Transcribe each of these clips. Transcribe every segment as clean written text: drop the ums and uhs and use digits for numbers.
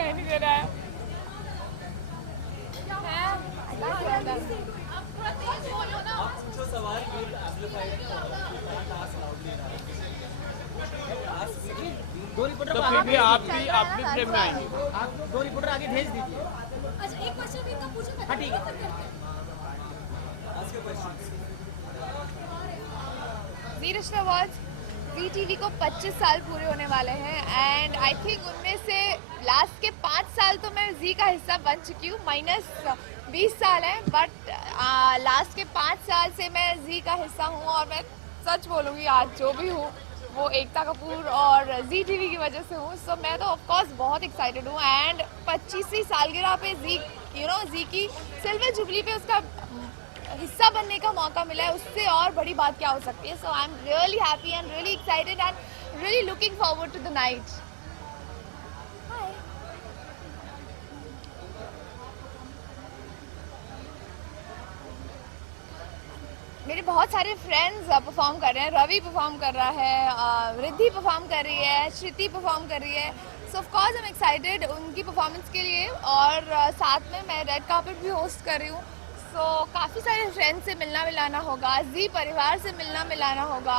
सुनाई नहीं दे रहा है। दो रिपोर्टर तो फिर भी आप भी फ्रेम में आएंगे। आप दो रिपोर्टर आगे भेज दीजिए। अच्छा, एक क्वेश्चन भी इनका पूछो। हाँ ठीक है। जी रिश्ता अवार्ड्स जी टीवी को 25 साल पूरे होने वाले हैं एंड आई थिंक उनमें से लास्ट के 5 साल तो मैं जी का हिस्सा बन चुकी हूँ, माइनस 20 साल है, बट लास्ट के 5 साल से मैं जी का हिस्सा हूँ और मैं सच बोलूँगी आज जो भी हूँ वो एकता कपूर और जी टीवी की वजह से हूँ। सो मैं तो ऑफकोर्स बहुत एक्साइटेड हूँ एंड 25वीं सालगिरह पे जी की सिल्वर जुबली पे उसका हिस्सा बनने का मौका मिला है, उससे और बड़ी बात क्या हो सकती है। So I am really happy and really excited and really looking forward to the night. मेरे बहुत सारे फ्रेंड्स परफॉर्म कर रहे हैं। रवि परफॉर्म कर रहा है, रिद्धि परफॉर्म कर रही है, श्रुति परफॉर्म कर रही है। सो of course I am excited उनकी परफॉर्मेंस के लिए और साथ में मैं रेड कार्पेट भी होस्ट कर रही हूँ। सो काफ़ी सारे फ्रेंड्स से मिलना मिलाना होगा, जी परिवार से मिलना मिलाना होगा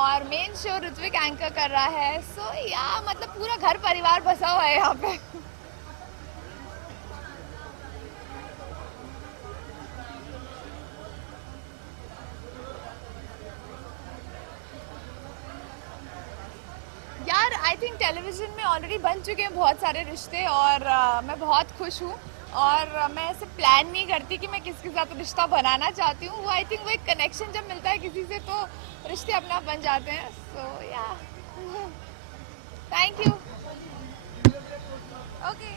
और मेन शो ऋत्विक एंकर कर रहा है। सो या मतलब पूरा घर परिवार बसा हुआ है यहाँ पे। यार आई थिंक टेलीविज़न में ऑलरेडी बन चुके हैं बहुत सारे रिश्ते और मैं बहुत खुश हूँ और मैं ऐसे प्लान नहीं करती कि मैं किसके साथ रिश्ता बनाना चाहती हूँ। वो आई थिंक वो एक कनेक्शन जब मिलता है किसी से तो रिश्ते अपना बन जाते हैं। सो या thank you. Okay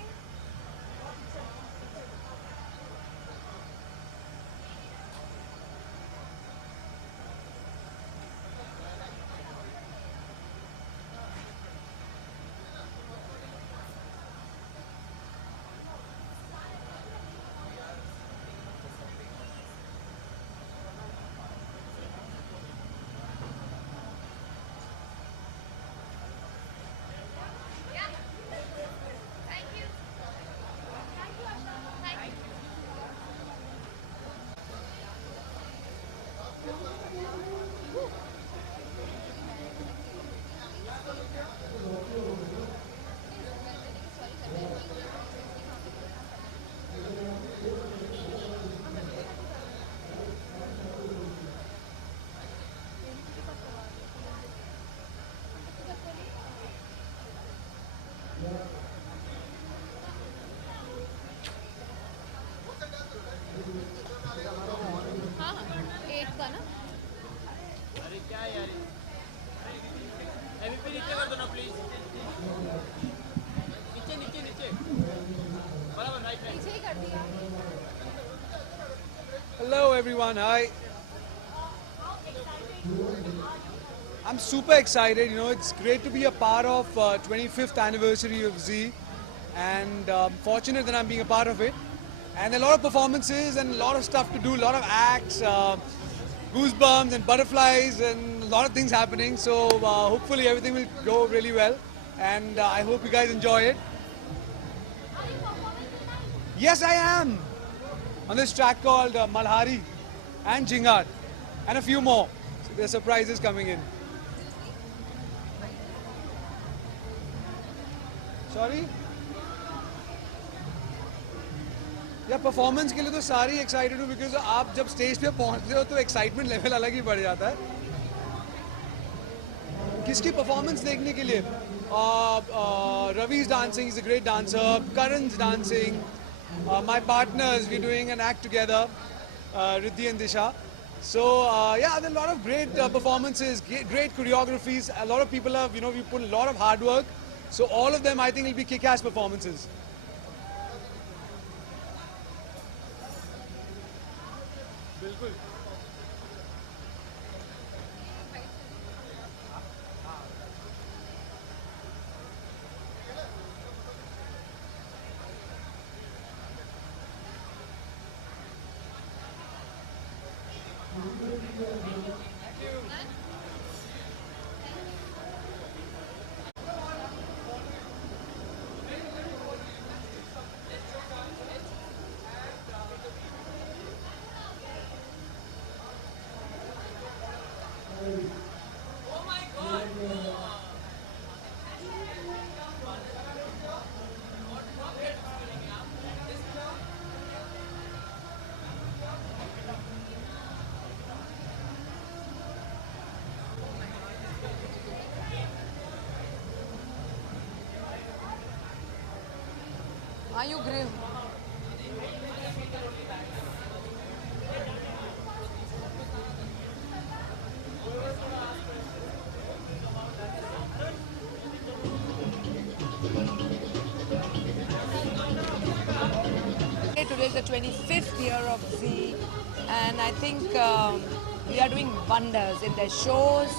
Hello everyone, hi. I'm super excited, it's great to be a part of 25th anniversary of Z and fortunate that I'm being a part of it. And a lot of performances and a lot of stuff to do, a lot of acts, goosebumps and butterflies and a lot of things happening. So hopefully everything will go really well and I hope you guys enjoy it. Yes, I am on this track called Malhari and Jhingar and a few more. So there are surprises coming in. Sorry? या performance के लिए तो सारी excited हूँ because आप जब stage पे पहुँचते हो तो एक्साइटमेंट लेवल अलग ही बढ़ जाता है। किसकी परफॉर्मेंस देखने के लिए? Ravi's dancing, he's a great dancer. Karan's dancing. My partners, we're doing an act together, Riddhi and Disha. So yeah, there are a lot of great performances, great choreographies. A lot of people have, we put a lot of hard work. So all of them, I think, will be kick-ass performances. बिल्कुल। Are you grim? Today is the 25th year of Z, and I think we are doing wonders in their shows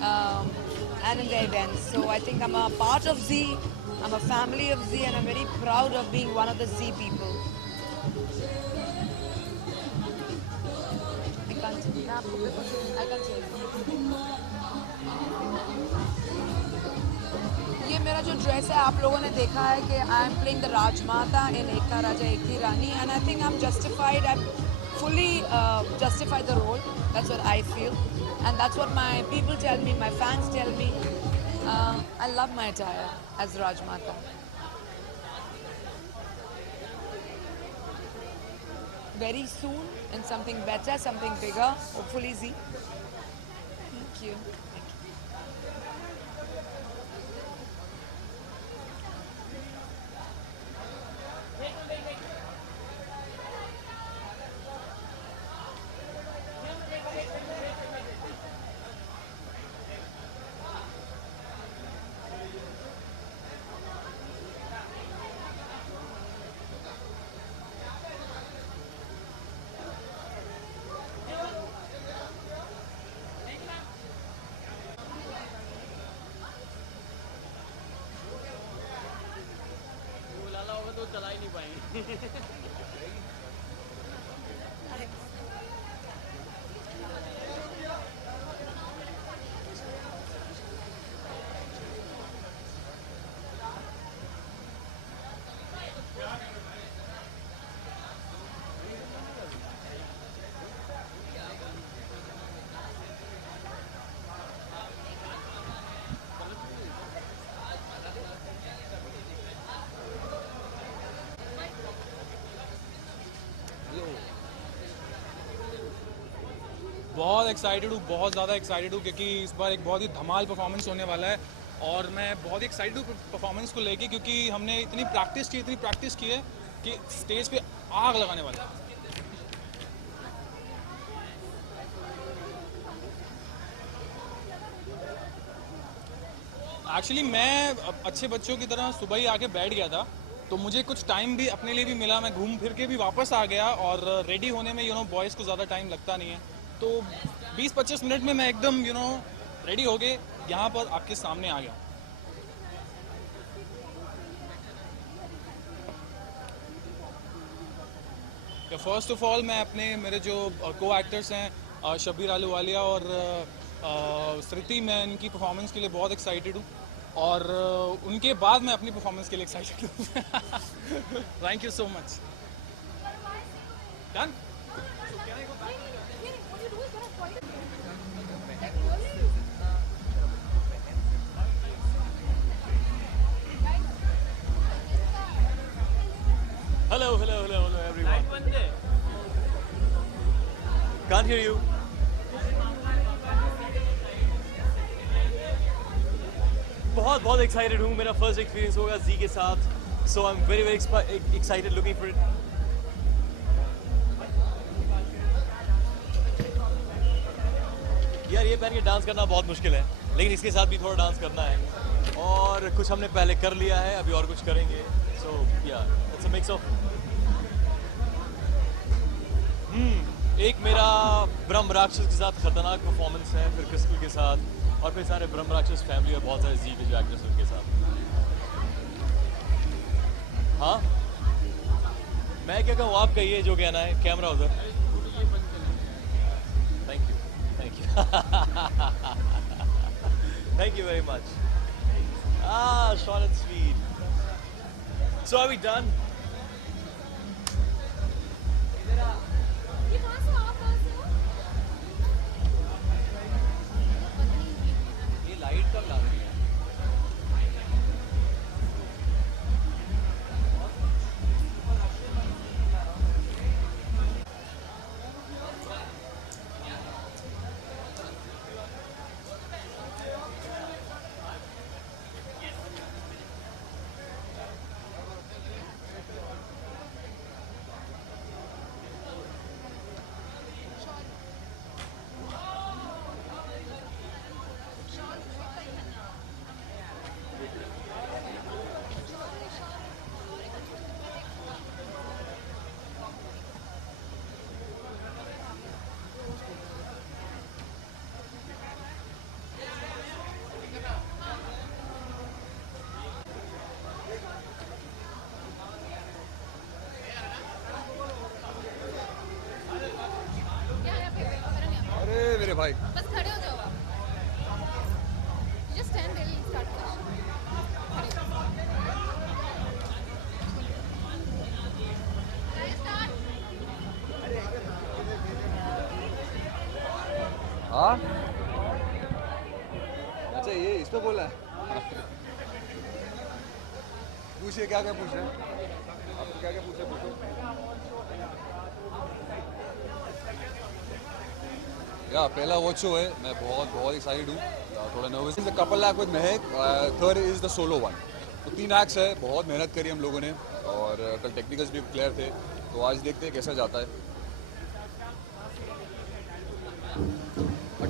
and in their events. So I think I'm a part of Z, I'm a family of Z, and I'm very proud of being one of the Z people. I can't say. ये मेरा जो dress है आप लोगों ने देखा है कि I am playing the Rajmata in Ek Tha Raja Ek Thi Rani and I think I am justified I fully justify the role. That's what I feel, and that's what my people tell me, my fans tell me. I love my attire as Rajmata. Very soon in something better, something bigger, hopefully Z. Thank you. लाला होगा तो चला ही नहीं पाएंगे। बहुत excited हूँ, बहुत ज़्यादा excited हूँ क्योंकि इस बार एक बहुत ही धमाल परफॉर्मेंस होने वाला है और मैं बहुत ही एक्साइटेड हूँ परफॉर्मेंस को लेके क्योंकि हमने इतनी प्रैक्टिस की है कि स्टेज पे आग लगाने वाला है। एक्चुअली मैं अच्छे बच्चों की तरह सुबह ही आके बैठ गया था, तो मुझे कुछ टाइम भी अपने लिए भी मिला, मैं घूम फिर के भी वापस आ गया और रेडी होने में बॉयज़ को ज़्यादा टाइम लगता नहीं है, तो 20-25 मिनट में मैं एकदम रेडी हो गए यहाँ पर आपके सामने आ गया। फर्स्ट ऑफ ऑल मैं मेरे जो को एक्टर्स हैं शब्बीर आहलूवालिया और स्मृति, मैं इनकी परफॉर्मेंस के लिए बहुत एक्साइटेड हूँ और उनके बाद मैं अपनी परफॉर्मेंस के लिए एक्साइटेड हूँ। Thank you so much. Done. Hello everyone. Can't hear you. बहुत एक्साइटेड हूँ, मेरा फर्स्ट एक्सपीरियंस होगा जी के साथ, so I am very excited, looking for it. यार ये पहन के डांस करना बहुत मुश्किल है, लेकिन इसके साथ भी थोड़ा डांस करना है और कुछ हमने पहले कर लिया है, अभी और कुछ करेंगे, सो या इट्स अ मिक्स ऑफ। एक मेरा ब्रह्म राक्षस के साथ खतरनाक परफॉर्मेंस है, फिर क्रिस्टल के साथ और फिर सारे ब्रह्म राक्षस फैमिली और बहुत सारे जी के जो एक्टर्स उनके साथ। हाँ मैं क्या कहूँ, आप कहिए जो कहना है। कैमरा उधर। Thank you thank you very much. Short and sweet. So are we done? ये कहाँ से हो? आप कहाँ से हो? ये लाइट कब लग रही है? है भाई। बस खड़े हो जाओ आप। Just stand there, will start हाँ अच्छा ये इस पे बोला है। पूछिए क्या क्या पूछ रहे हैं आपको, क्या क्या पूछे पूछो। या पहला वॉच शो है, मैं बहुत एक्साइटेड हूँ, थोड़ा nervous. The couple act with Mahek, third is the solo one. तो 3 एक्ट्स है, बहुत मेहनत करी हम लोगों ने और कल टेक्निकल्स भी क्लियर थे, तो आज देखते हैं कैसा जाता है।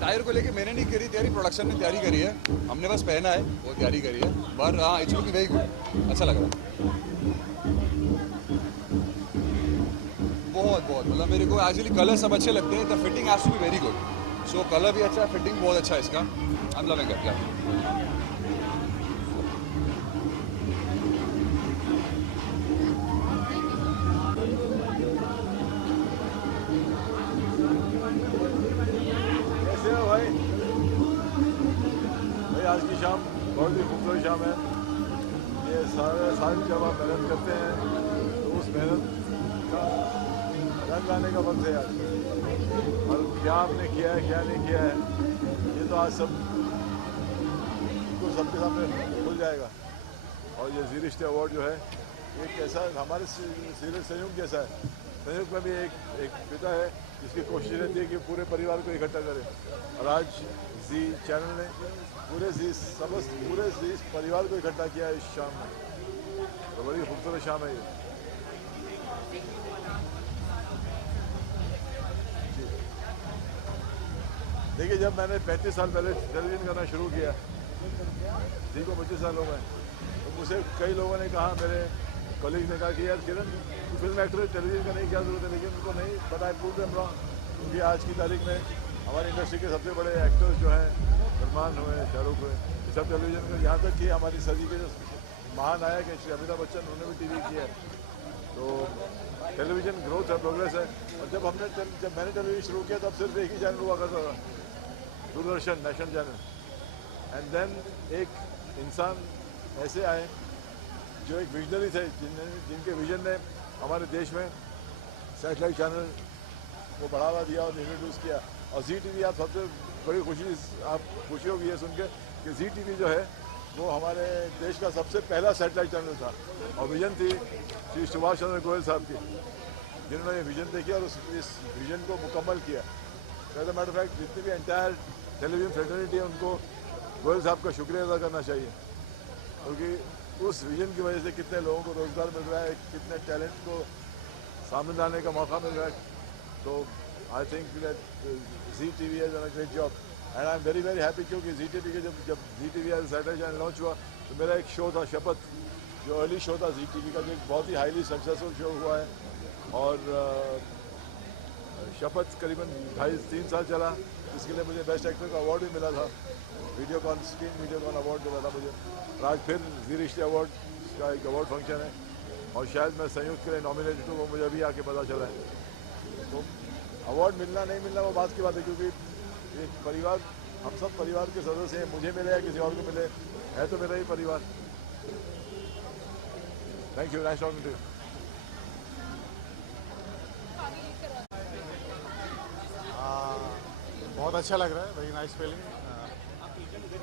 टायर को लेके मैंने नहीं करी तैयारी, प्रोडक्शन ने तैयारी करी है, हमने बस पहना है, वो तैयारी करी है। पर हाँ इट्स लुकिंग वेरी गुड, अच्छा लग रहा है बहुत मतलब मेरे को एक्चुअली कलर सब अच्छे लगते हैं, the fitting has to be very good. So colour भी अच्छा है, फिटिंग बहुत अच्छा है इसका, आई एम लविंग इट। आज की शाम बहुत ही खूबसूरत शाम है। ये सारी जब आप मेहनत करते हैं तो उस मेहनत का रंग लाने का वक्त है आज। और क्या आपने किया है क्या नहीं किया है ये तो आज सबके सामने खुल जाएगा। और ये जी रिश्ते अवार्ड जो है ये कैसा हमारे सीरियल संयुक्त जैसा है। संयुक्त में भी एक पिता है जिसकी कोशिश रहती है कि पूरे परिवार को इकट्ठा करे, और आज जी चैनल ने पूरे जी परिवार को इकट्ठा किया है इस शाम में। तो बड़ी खूबसूरत शाम है ये। देखिए जब मैंने 35 साल पहले टेलीविज़न करना शुरू किया, जी को 25 साल हो गए, तो मुझे कई लोगों ने कहा, मेरे कलीग ने कहा कि यार किरण तू फिल्म एक्टर टेलीविज़न करने की क्या जरूरत है, लेकिन उनको नहीं पता है, प्रूव देम रॉन्ग। क्योंकि आज की तारीख में हमारी इंडस्ट्री के सबसे बड़े एक्टर्स जो हैं, सलमान हुए, शाहरुख हुए, ये सब टेलीविज़न में, यहाँ तक कि हमारी सदी के जो महानायक हैं श्री अमिताभ बच्चन, उन्होंने भी टीवी किया है। तो टेलीविज़न ग्रोथ है, प्रोग्रेस है। और जब मैंने टेलीविज़न शुरू किया तब सिर्फ एक ही चैनल हुआ करता था, Doordarshan, national channel. And then एक इंसान ऐसे आए जो एक विजनरी थे, जिनके विजन ने हमारे देश में सैटेलाइट चैनल को बढ़ावा दिया और इंट्रोड्यूस किया। और जी टीवी, आप सबसे बड़ी खुशी होगी ये सुन के कि जी टीवी जो है वो हमारे देश का सबसे पहला सैटेलाइट चैनल था। और विजन थी श्री सुभाष चंद्र गोयल साहब की, जिन्होंने ये विजन देखी और इस विजन को मुकम्मल किया। As a matter of fact जितनी भी एंटायर टेलीविजन फ्रेटर्निटी है उनको गोयल साहब का शुक्रिया अदा करना चाहिए, क्योंकि उस विजन की वजह से कितने लोगों को रोज़गार मिल रहा है, कितने टैलेंट को सामने लाने का मौका मिल रहा है। तो I think that Zee TV has done a great job and I am very happy, क्योंकि जी टीवी के जब Zee TV as satellite channel launch हुआ तो मेरा एक शो था शपथ, जो अर्ली शो था जी टीवी का, जो एक बहुत ही हाईली सक्सेसफुल शो हुआ है। और शपथ करीबन 2.5-3 साल चला, इसके लिए मुझे बेस्ट एक्टर का अवार्ड भी मिला था, स्क्रीन वीडियोकॉन अवार्ड मिला था मुझे। आज फिर जी रिश्ते अवार्ड का एक अवार्ड फंक्शन है और शायद मैं संयुक्त के लिए नॉमिनेटेड हूँ, वो मुझे अभी आके पता चला है। तो अवार्ड मिलना नहीं मिलना वो बात की बात है, क्योंकि एक परिवार, हम सब परिवार के सदस्य हैं, मुझे मिले या किसी और को मिले, है तो मेरा ही परिवार। Thank you, nice talking to you. बहुत अच्छा लग रहा है, very nice feeling.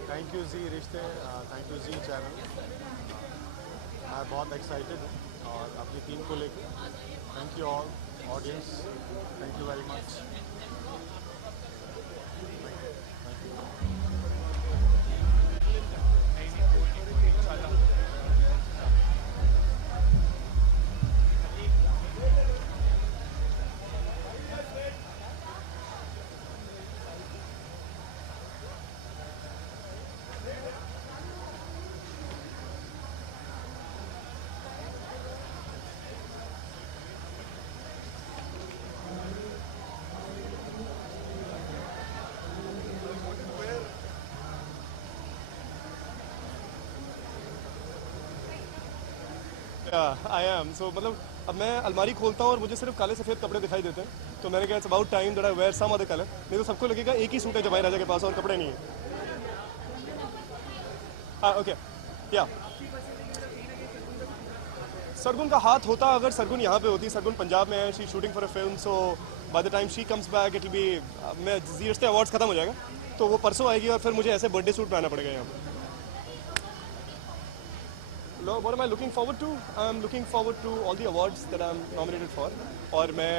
Thank you Zee Rishtey, thank you ji channel. मैं बहुत एक्साइटेड हूँ और अपनी टीम को लेकर। Thank you all audience, thank you very much. I am so मतलब अब मैं अलमारी खोलता हूँ और मुझे सिर्फ काले सफ़ेद कपड़े दिखाई देते हैं, तो मैंने कहा it's about time that I wear some other colour. नहीं तो सबको लगेगा एक ही सूट है जवाई राजा के पास और कपड़े नहीं है। हाँ ओके या सरगुन का हाथ होता अगर सरगुन यहाँ पे होती। सरगुन पंजाब में है, she shooting for a film, so by the time she comes back it will be मैं जी रिश्ते अवार्ड्स खत्म हो जाएगा तो वो परसों आएगी और फिर मुझे ऐसे बर्थडे सूट पहनना पड़ेगा यहाँ पे। What am I looking forward to? I'm looking forward to all the awards that I'm nominated for. और मैं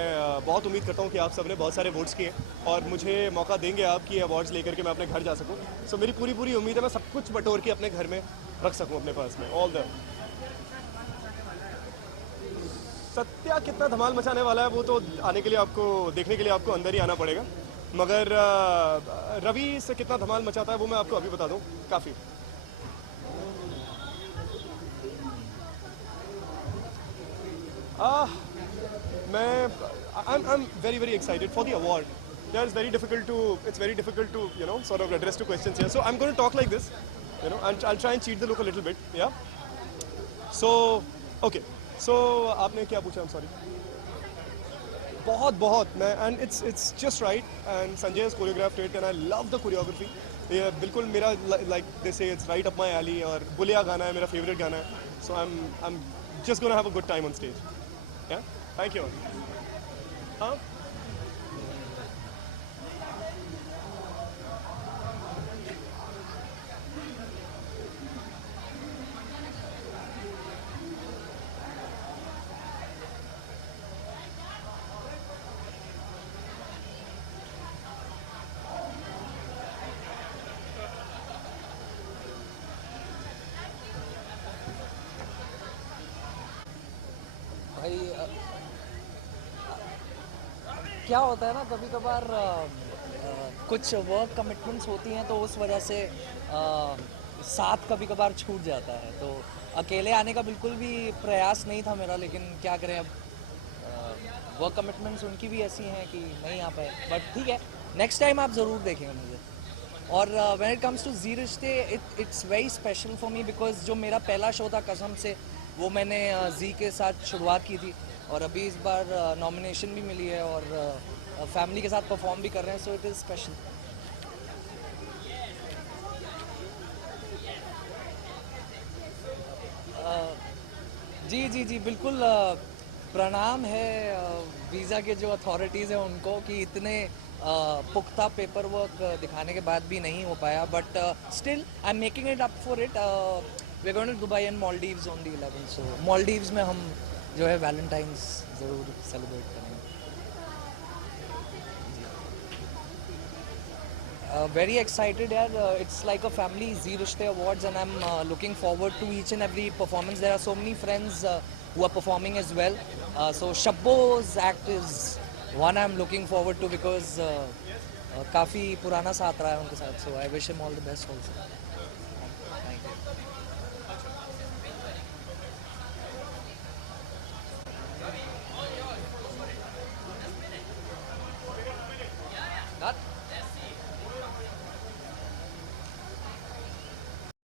बहुत उम्मीद करता हूँ कि आप सबने बहुत सारे वोट्स किए और मुझे मौका देंगे आप कि अवार्ड्स लेकर के मैं अपने घर जा सकूँ। सो मेरी पूरी उम्मीद है मैं सब कुछ बटोर के अपने घर में रख सकूँ अपने पास में। ऑल द सत्या कितना धमाल मचाने वाला है वो तो आने के लिए आपको देखने के लिए आपको अंदर ही आना पड़ेगा, मगर रवि से कितना धमाल मचाता है वो मैं आपको अभी बता दूँ। काफ़ी I'm very excited for the award. Yeah, it's very difficult to sort of address two questions here. So I'm going to talk like this, and I'll try and cheat the look a little bit. Yeah. So okay. So आपने क्या पूछा? I'm sorry. बहुत मैं and it's just right and Sanjay has choreographed it and I love the choreography. ये बिल्कुल मेरा like they say it's right up my alley और बुलिया गाना है मेरा favorite गाना है. So I'm just going to have a good time on stage. Yeah. Thank you. हाँ. भाई क्या होता है ना कभी कभार कुछ वर्क कमिटमेंट्स होती हैं तो उस वजह से साथ कभी कभार छूट जाता है, तो अकेले आने का बिल्कुल भी प्रयास नहीं था मेरा, लेकिन क्या करें अब वर्क कमिटमेंट्स उनकी भी ऐसी हैं कि नहीं आ पाए, बट ठीक है नेक्स्ट टाइम आप ज़रूर देखेंगे मुझे। और व्हेन इट कम्स टू जी रिश्ते it's very special for me because जो मेरा पहला शो था कसम से वो मैंने जी के साथ शुरुआत की थी और अभी इस बार नॉमिनेशन भी मिली है और फैमिली के साथ परफॉर्म भी कर रहे हैं, सो इट इज़ स्पेशल। जी बिल्कुल प्रणाम है वीज़ा के जो अथॉरिटीज़ हैं उनको कि इतने पुख्ता पेपर वर्क दिखाने के बाद भी नहीं हो पाया, but still I am making it up for it. We are going to Dubai and Maldives on the 11th, so Maldives में हम जो है वैलेंटाइंस ज़रूर सेलिब्रेट करेंगे। Very excited यार, it's like a family Zee Rishte Awards and I'm looking forward to each and every performance. There are so many friends who are performing as well. So Shabbo's act is one I'm looking forward to because काफ़ी पुराना साथ रहा है उनके साथ, so I wish him all the best also.